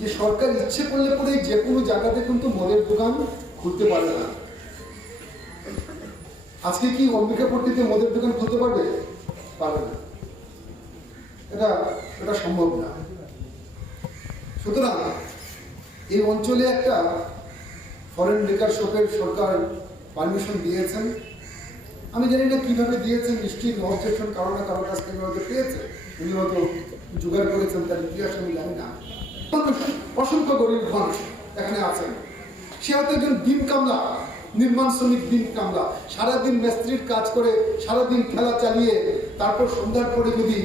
যে সরকার ইচ্ছে করলে পরে যে কোনো জায়গাতে কিন্তু মদের দোকান খুলতে পারে না। আজকে কি অম্বিকাপট্টিতে মদের দোকান খুলতে পারবে? পারবে না। এটা এটা সম্ভব না। সুতরাং এই অঞ্চলে একটা ফরেন লিকার শপের সরকার পারমিশন দিয়েছেন। আমি জানি না কীভাবে দিয়েছেন, নিশ্চয়ই অবজেকশন কারও না কারোর কাছ থেকে হয়তো পেয়েছে উনি হয়তো জোগাড় করেছেন তার ইতিহাস, আমি জানি না। অসংখ্য গরিব মানুষ এখানে আছেন সে হয়তো একজন দিন কামলা, নির্মাণ শ্রমিক দিন কামলা। সারাদিন মিস্ত্রির কাজ করে, সারাদিন খেলা চালিয়ে, তারপর সন্ধ্যার পরে যদি,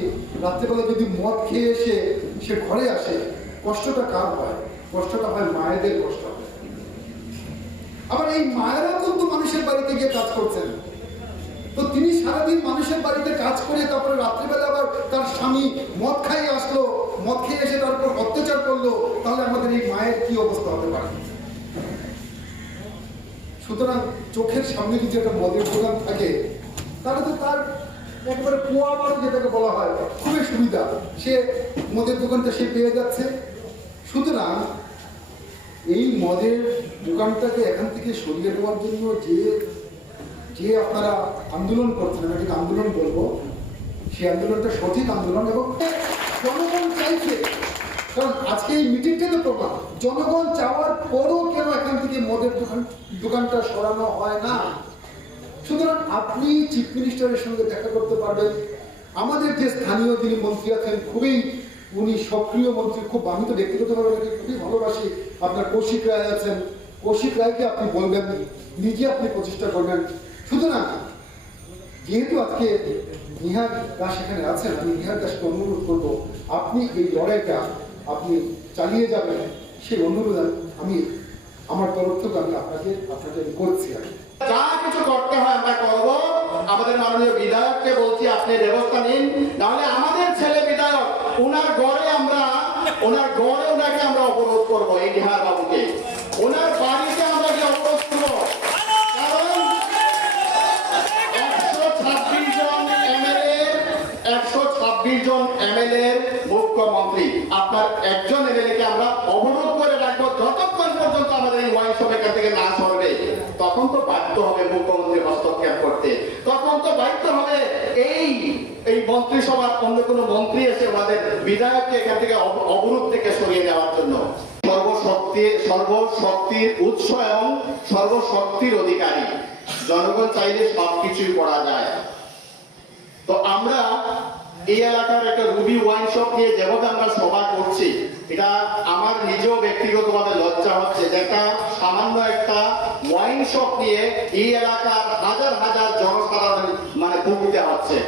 রাত্রেবেলা যদি মদ খেয়ে এসে সে ঘরে আসে, কষ্টটা কার হয়? কষ্টটা হয় মায়েদের কষ্ট। আবার এই মায়েরাও কিন্তু মানুষের বাড়িতে গিয়ে কাজ করছেন। তো তিনি সারাদিন মানুষের বাড়িতে কাজ করে, তারপরে রাত্রিবেলা আবার তার স্বামী মদ খাইয়ে আসলো। মদ খেয়ে এসে তার উপর অত্যাচার করল তাহলে আমাদের এই মায়ের কি অবস্থা হতে পারে? সুতরাং চোখের সামনে যদি একটা মদের দোকান থাকে, তাহলে তো তার একবারে কুয়া মার যেটাকে বলা হয়, খুবই সুবিধা। সে মদের দোকানটা সে পেয়ে যাচ্ছে। সুতরাং এই মদের দোকানটাকে এখান থেকে সরিয়ে দেওয়ার জন্য যে যে আপনারা আন্দোলন করছেন, আমি এটাকে আন্দোলন বলব সেই আন্দোলনটা সঠিক আন্দোলন এবং জনগণ চাইছে কারণ আজকে এই মিটিংটা তো প্রমাণ জনগণ চাওয়ার পরও কেন এখান থেকে মদের দোকান দোকানটা সরানো হয় না? সুতরাং আপনি চিফ মিনিস্টারের সঙ্গে দেখা করতে পারবেন। আমাদের যে স্থানীয় যিনি মন্ত্রী আছেন, খুবই উনি সক্রিয় মন্ত্রী, খুব আমি তো ব্যক্তিগতভাবে ওনাকে খুবই ভালোবাসি। আপনার কৌশিক রায় আছেন। কৌশিক রায়কে আপনি বলবেন নিজে আপনি প্রচেষ্টা করবেন। সুতরাং যেহেতু আজকে নিহার দাস এখানে আছেন, আমি নিহার দাসকে অনুরোধ করব, আপনি এই লড়াইটা আপনি চালিয়ে যাবেন সেই অনুরোধ আমি আমার তরফ থেকে আমি আপনাকে আপনাকে আমি করছি আর যা কিছু করতে হয় আমরা করব। আমাদের মাননীয় বিধায়ককে বলছি, আপনি ব্যবস্থা নিন। নাহলে আমাদের ছেলে বিধায়ক, ওনার গড়ে আমরা, ওনার গড়ে ওনাকে আমরা অবরোধ করব, এই নিহার বাবুকে। ওনার বাড়িতে আমরা গিয়ে অবরোধ করব। একশো ছাব্বিশ জন এমএলএ একশো ছাব্বিশ জন এমএলএ মুখ্যমন্ত্রী। আপনার একজন এমএলএ কে আমরা অবরোধ করে রাখব যতক্ষণ পর্যন্ত আমাদের এই ওয়াইন শপ এখান থেকে না সরবে। তখন তো বাধ্য হবে মুখ্যমন্ত্রী হস্তক্ষেপ করতে। তখন তো বাধ্য হবে এই এই মন্ত্রিসভার অন্য কোনো মন্ত্রী এসে ওনাদের বিধায়ককে এখান থেকে অবরোধ থেকে সরিয়ে নেওয়ার জন্য। সর্বশক্তি, সর্বশক্তির উৎস এবং সর্বশক্তির অধিকারী। জনগণ চাইলে সবকিছুই করা যায়। তো আমরা এই এলাকার একটা রুবি ওয়াইন শপ নিয়ে যেভাবে আমরা সভা করছি, এটা আমার নিজেও ব্যক্তিগতভাবে লজ্জা হচ্ছে একটা সামান্য একটা ওয়াইন শপ নিয়ে এই এলাকার হাজার হাজার জনসাধারণ মানে ভুগতে হচ্ছে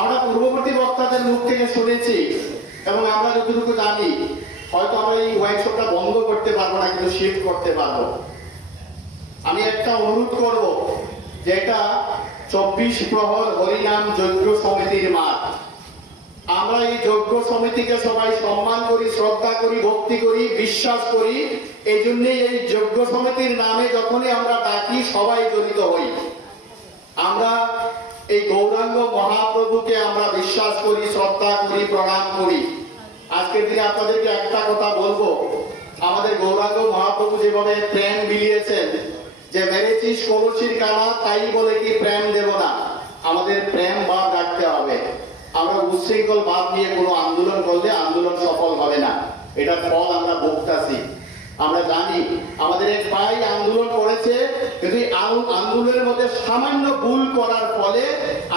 আমরা পূর্ববর্তী বক্তাদের মুখ থেকে শুনেছি এবং আমরা যতটুকু জানি, হয়তো আমরা এই ওয়াইন শপটা বন্ধ করতে পারব না, কিন্তু শিফট করতে পারব। আমি একটা অনুরোধ করব যে এটা চব্বিশ প্রহর হরিনাম যজ্ঞ সমিতির মাঠ। আমরা এই যজ্ঞ সমিতিকে সবাই সম্মান করি, শ্রদ্ধা করি, ভক্তি করি, বিশ্বাস করি। এই জন্যই এই যজ্ঞ সমিতির নামে যখনই আমরা ডাকি, সবাই জড়িত হই। আমরা এই গৌরাঙ্গ মহাপ্রভুকে আমরা বিশ্বাস করি, শ্রদ্ধা করি, প্রণাম করি। আজকের দিনে আপনাদেরকে একটা কথা বলব। আমাদের গৌরাঙ্গ মহাপ্রভু যেভাবে প্রেম বিলিয়েছেন যে মেরেছিস কলসির কানা, তাই বলে কি প্রেম দেব না? আমাদের প্রেম ভাব রাখতে হবে। আমরা উচ্ছৃঙ্খল ভাব নিয়ে কোনো আন্দোলন করলে আন্দোলন সফল হবে না। এটার ফল আমরা ভুগতাছি। আমরা জানি, আমাদের এক ভাই আন্দোলন করেছে, কিন্তু আন্দোলনের মধ্যে সামান্য ভুল করার ফলে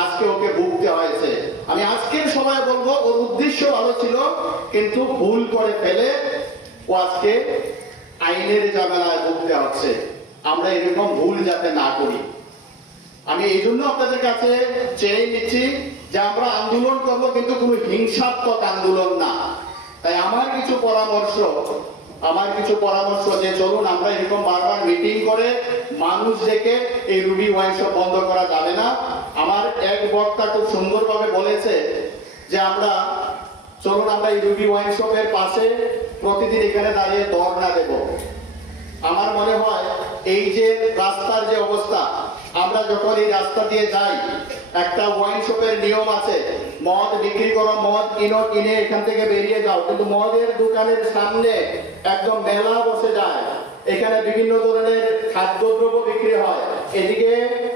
আজকে ওকে ভুগতে হয়েছে। আমি আজকের সময় বলব, ওর উদ্দেশ্য ভালো ছিল, কিন্তু ভুল করে ফেলে ও আজকে আইনের জামেলায় ভুগতে হচ্ছে। আমরা এরকম ভুল যাতে না করি। আমি এই জন্য আপনাদের কাছে চেয়ে নিচ্ছি যে আমরা আন্দোলন করব, কিন্তু কোনো হিংসাত্মক আন্দোলন না। তাই আমার কিছু পরামর্শ, আমার কিছু পরামর্শ যে চলুন, আমরা এরকম বারবার মিটিং করে মানুষ ডেকে এই রুবি ওয়াইন শপ বন্ধ করা যাবে না। আমার এক বক্তা খুব সুন্দরভাবে বলেছে যে আমরা, চলুন আমরা এই রুবি ওয়াইন শপের পাশে প্রতিদিন এখানে দাঁড়িয়ে ধর্ণা দেবো। আমার মনে হয় এই যে রাস্তার যে অবস্থা, আমরা যখন এই রাস্তা দিয়ে যাই, একটা ওয়াইন শপের নিয়ম আছে, মদ বিক্রি করো, মদ কিনো, কিনে এখান থেকে বেরিয়ে যাও। কিন্তু মদের দোকানের সামনে একদম মেলা বসে যায়। এখানে বিভিন্ন ধরনের খাদ্যদ্রব্য বিক্রি হয়। এদিকে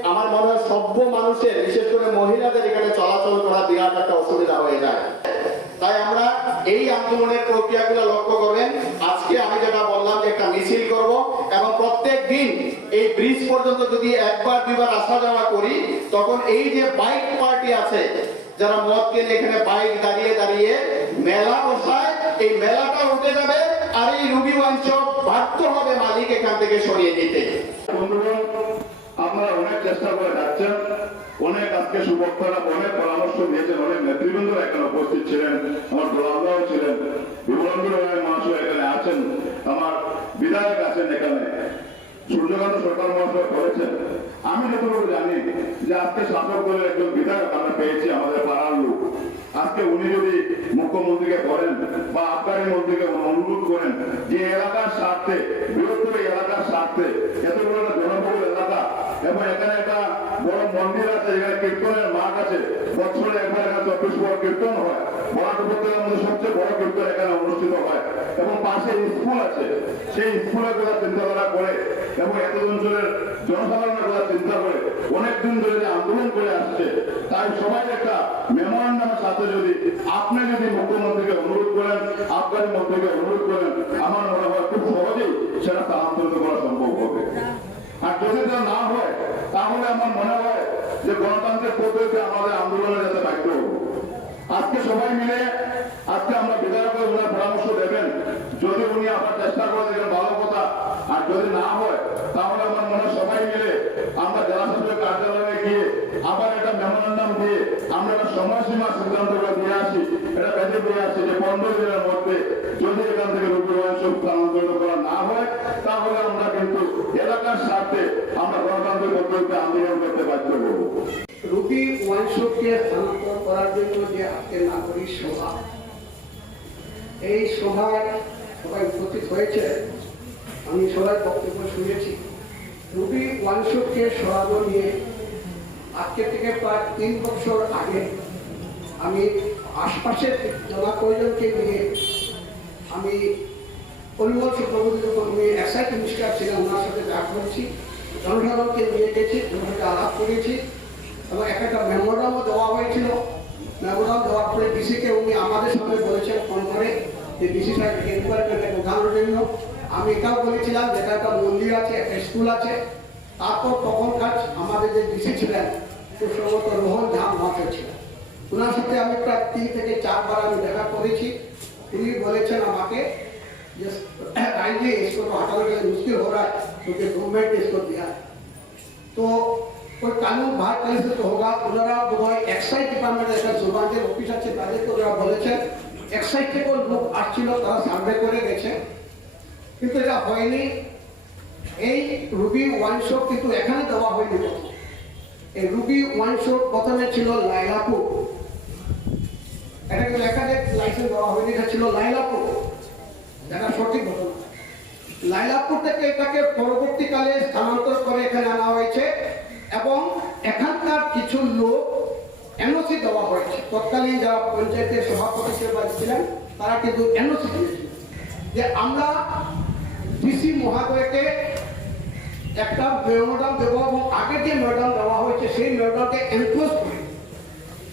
আমার মনে হয় সভ্য মানুষের, বিশেষ করে মহিলাদের এখানে চলাচল করা বিরাট একটা অসুবিধা হয়ে যায়। তাই আমরা এই আন্দোলনের প্রক্রিয়াগুলো লক্ষ্য করবেন। আজকে আমি যেটা মিছিল করব এবং প্রত্যেক দিন এই ব্রিজ পর্যন্ত যদি একবার, দুইবার আসা যাওয়া করি, তখন এই যে বাইক পার্টি আছে, যারা মদ কেনে এখানে বাইক দাঁড়িয়ে দাঁড়িয়ে মেলা বসায়, এই মেলাটা উঠে যাবে আর এই রুবি ওয়াঞ্চ বাধ্য হবে মালিক এখান থেকে সরিয়ে বন্ধুগণ, আপনারা অনেক চেষ্টা করে যাচ্ছেন, অনেক আজকে সুবক্তারা অনেক পরামর্শ দিয়েছেন অনেক নেতৃবৃন্দরা এখানে উপস্থিত ছিলেন, আমার গোলামরাও ছিলেন মানুষ এখানে আছেন, আমার বিধায়ক আছেন এখানে। সূর্যকান্ত সরকার মহাশয় করেছেন আমি যতটুকু জানি যে আজকে শাসক দলের একজন বিধায়ক আমরা পেয়েছি আমাদের পাড়ার লোক। আজকে উনি যদি মুখ্যমন্ত্রীকে বলেন বা আবগারি মন্ত্রীকে অনুরোধ করেন যে এলাকার স্বার্থে, বৃহত্তর এলাকার স্বার্থে এত বড় একটা জনবহুল এলাকা এবং এখানে বড় মন্দির আছে এখানে কীর্তনের মাঠ আছে। বছরে একবার এখানে চব্বিশ বড় কীর্তন হয়। উপত্যকার মধ্যে সবচেয়ে বড় কীর্তন এখানে অনুষ্ঠিত হয়। এবং পাশে স্কুল আছে। সেই স্কুলের কথা চিন্তাধারা করে এবং এত অঞ্চলের জনসাধারণের কথা চিন্তা করে অনেক দিন ধরে যে আন্দোলন করে আসছে, তাই সবাই একটা মেমোরান্ডামের সাথে যদি আপনি যদি মুখ্যমন্ত্রীকে অনুরোধ করেন, আবগারি মন্ত্রীকে অনুরোধ করেন, আমার মনে হয় খুব সহজেই সেটা স্থানান্তরিত করা সম্ভব হবে। আর যদি তা না হয়, তাহলে আমার মনে হয় যে গণতান্ত্রিক পদ্ধতিতে আমাদের আন্দোলনে যাতে বাধ্য আজকে সবাই মিলে, আজকে আমরা বিধায়কের ওনার পরামর্শ দেবেন। যদি উনি আমার চেষ্টা করে দেবেন ভালো কথা, আর যদি না হয়, তাহলে আমার মনে সবাই মিলে আমরা জেলা কার্যালয় কার্যালয়ে গিয়ে আবার একটা মেমোরান্ডাম দিয়ে আমরা একটা সময়সীমা সিদ্ধান্ত করে দিয়ে আসি। এটা বেঁধে দিয়ে আসি যে পনেরো দিনের মধ্যে যদি এখান থেকে রূপায়ণ স্থানান্তরিত করা না হয়, তাহলে আমরা কিন্তু এলাকার স্বার্থে আমরা গণতান্ত্রিক পদ্ধতিতে আন্দোলন করতে বাধ্য হব। রুবি ওয়াইন শপকে স্থানান্তর করার জন্য যে আজকে নাগরিক সভা, এই সভায় সবাই উপস্থিত হয়েছে। আমি সবাই বক্তব্য শুনেছি। রুবি ওয়াইন শপকে সরানো নিয়ে আজকে থেকে প্রায় তিন বছর আগে আমি আশপাশের জনা কয়জনকে নিয়ে আমি পরিমল যখন উনি এসআই মিনিস্টার ছিলেন ওনার সাথে দেখা করেছি, জনসাধারণকে নিয়ে গেছি ওনার আলাপ করেছি এবং একটা মেমোরামও দেওয়া হয়েছিল। মেমোরাম দেওয়ার পরে ডিসিকে উনি আমাদের সামনে বলেছেন ফোন করে যে ডিসি সাহেব এনকোয়ারিটা বোঝানোর জন্য আমি এটাও বলেছিলাম, যেটা একটা মন্দির আছে, একটা স্কুল আছে। তারপর তখন কাজ যে ডিসি ছিলেন সুসম্মত রোহন ঝা মহাশয় ছিলেন ওনার সাথে আমি প্রায় তিন থেকে চারবার আমি দেখা করেছি তিনি বলেছেন আমাকে যে काइंडली इसको तो हटाने के लिए मुश्किल हो रहा है क्योंकि गवर्नमेंट ने इसको दिया है तो कोई कानून बाहर कहीं से तो होगा ওনারা বোধহয় এক্সাইজ ডিপার্টমেন্টের একটা জোবানদের অফিস আছে তাদেরকে ওনারা বলেছেন এক্সাইজ থেকে ওই লোক আসছিল তারা সার্ভে করে গেছে কিন্তু এটা হয়নি এই রুবি ওয়ান শপ কিন্তু এখানে দেওয়া হয়নি প্রথম এই রুবি ওয়ান শপ প্রথমে ছিল লাইলাপুর। এটাকে এখানে লাইসেন্স দেওয়া হয়নি, এটা ছিল লাইলাপুর। যেটা সঠিক ঘটনা। লাইলাপুর থেকে এটাকে পরবর্তীকালে স্থানান্তর করে এখানে আনা হয়েছে এবং এখানকার কিছু লোক এনওসি দেওয়া হয়েছে। তৎকালীন যারা পঞ্চায়েতের সভাপতি হিসেবে ছিলেন, তারা কিন্তু এনওসি যে আমরা ডিসি মহাদয়কে একটা মেমোরাম দেবো এবং আগে যে মেমোরাম দেওয়া হয়েছে, সেই মেমোরামকে এনক্লোজ করি।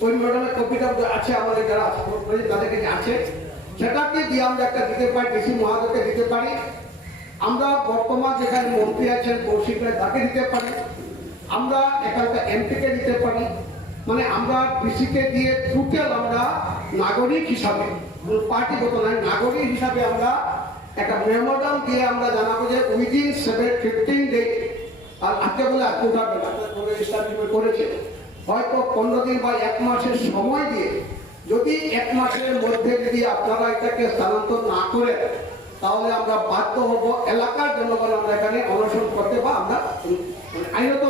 ওই ম্যাডামের কপিটা আছে, আমাদের যারা করেছে আছে। সেটাকে দিয়ে আমরা একটা দিতে পারি ডিসি মহাদেবকে দিতে পারি। আমরা বর্তমান যেখানে মন্ত্রী আছেন কৌশিকরা তাকে দিতে পারি। আমরা এখানকার এমপিকে দিতে পারি। মানে আমরা ডিসিকে দিয়ে টোটাল আমরা নাগরিক হিসাবে পার্টিগত নয় নাগরিক হিসাবে আমরা একটা মেমোরাম দিয়ে আমরা জানাব যে উইদিন সেভেন ফিফটিন ডে আর আজকে বলে আজকে উঠাবে না করেছে। হয়তো পনেরো দিন বা এক মাসের সময় দিয়ে, যদি এক মাসের মধ্যে যদি আপনারা এটাকে স্থানান্তর না করে তাহলে আমরা বাধ্য হব এলাকার জনগণ আমরা এখানে অনশন করতে বা আমরা আইনত